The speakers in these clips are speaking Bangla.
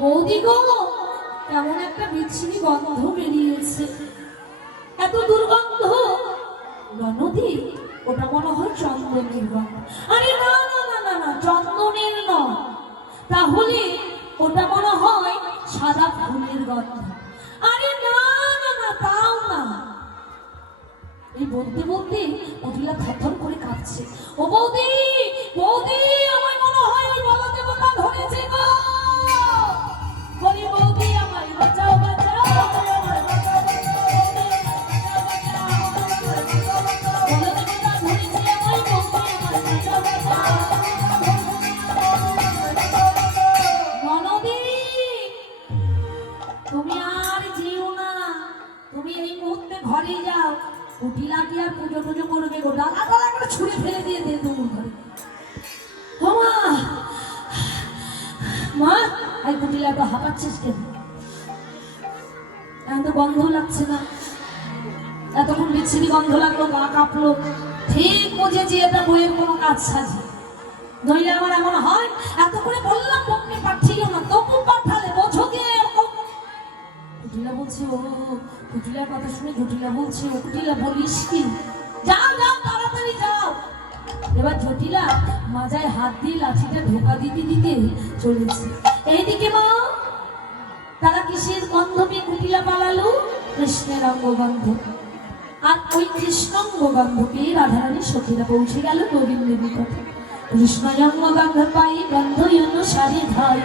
বৌদি গো, কেমন একটা বিচ্ছিরি গন্ধ বেরিয়েছে। এত দুর্গন্ধ। নদী ওটা মনে হয় চন্দনের গন্ধ। আরে না না না না না, চন্দনের নয়। তাহলে ওটা মনে হয় সাদা ফুলের গন্ধ। আরে না না না, তাও না। এই বলতে বলতে মহিলা থরথর করে কাঁপছে। ও বৌদি! আর যেও না। তুমি এই মুহূর্তে ঘরে যাও। কুটিলা কি আর পুজো টুজো করবে গো ডালা ডালা ছুঁড়ে ফেলে দিয়ে দে তোমার ঘরে। মা মা, এই কুটিলা তো হাঁপাচ্ছিস কেন? এখন তো গন্ধ লাগছে না। এতক্ষণ বিচ্ছিরি গন্ধ লাগল, গা কাঁপলো। ঠিক বুঝেছি, এটা বইয়ের কোনো কাজ সাজি। নইলে আমার এমন হয়? এত করে বললাম বককে কুটিলার কথা শুনে জটিলা বলছে কুটিলা, বলিস কি? যাও যাও, তাড়াতাড়ি যাও। এবার জটিলা মাজায় হাত দিয়ে লাঠিটা ধোকা দিতে দিতে চলেছে। এইদিকে মা, তারা কিসের গন্ধ কুটিলা পালালো? কৃষ্ণের অঙ্গগন্ধ। আর ওই কৃষ্ণাঙ্গ গন্ধ পেয়ে রাধারানী সখীরা পৌঁছে গেল গোবিন্দের নিকটে কৃষ্ণ জন্ম গন্ধ পাই গন্ধ অনুসারে ধাই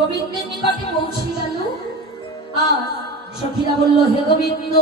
গোবিন্দের নিকটে পৌঁছে গেল আর সখীরা বলল হে গোবিন্দ